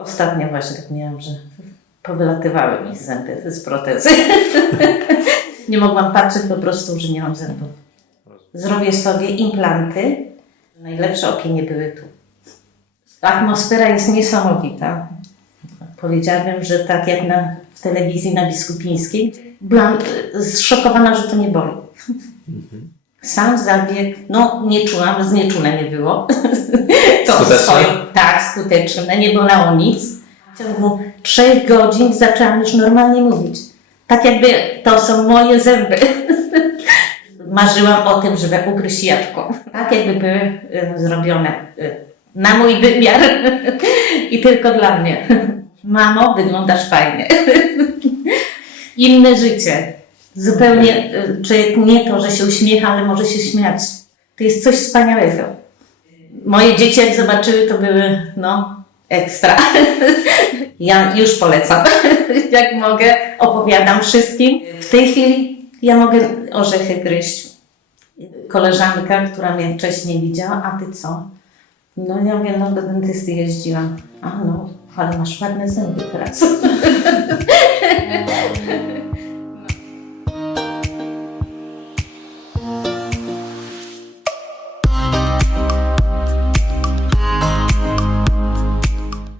Ostatnio właśnie tak miałam, że powylatywały mi zęby z protezy. nie mogłam patrzeć po prostu, że nie mam zębów. Zrobię sobie implanty. Najlepsze opinie były tu. Atmosfera jest niesamowita. Powiedziałabym, że tak jak na, w telewizji na Biskupińskiej. Byłam e, zszokowana, że to nie boli. Sam zabieg, no nie czułam, znieczulenie było. To Skuteczne? swoje, tak, skuteczne, nie bolało nic. W ciągu trzech godzin zaczęłam już normalnie mówić. Tak jakby to są moje zęby. Marzyłam o tym, żeby ugryźć jabłko. Tak jakby były y, zrobione y, na mój wymiar i tylko dla mnie. Mamo, wyglądasz fajnie. Inne życie. Zupełnie y, człowiek nie to, że się uśmiecha, ale może się śmiać. To jest coś wspaniałego. Moje dzieci jak zobaczyły, to były no ekstra. Ja już polecam. Jak mogę, opowiadam wszystkim. W tej chwili ja mogę orzechy gryźć. Koleżanka, która mnie wcześniej widziała, a ty co? No ja mówię, no do dentysty jeździłam. A no, ale masz ładne zęby teraz.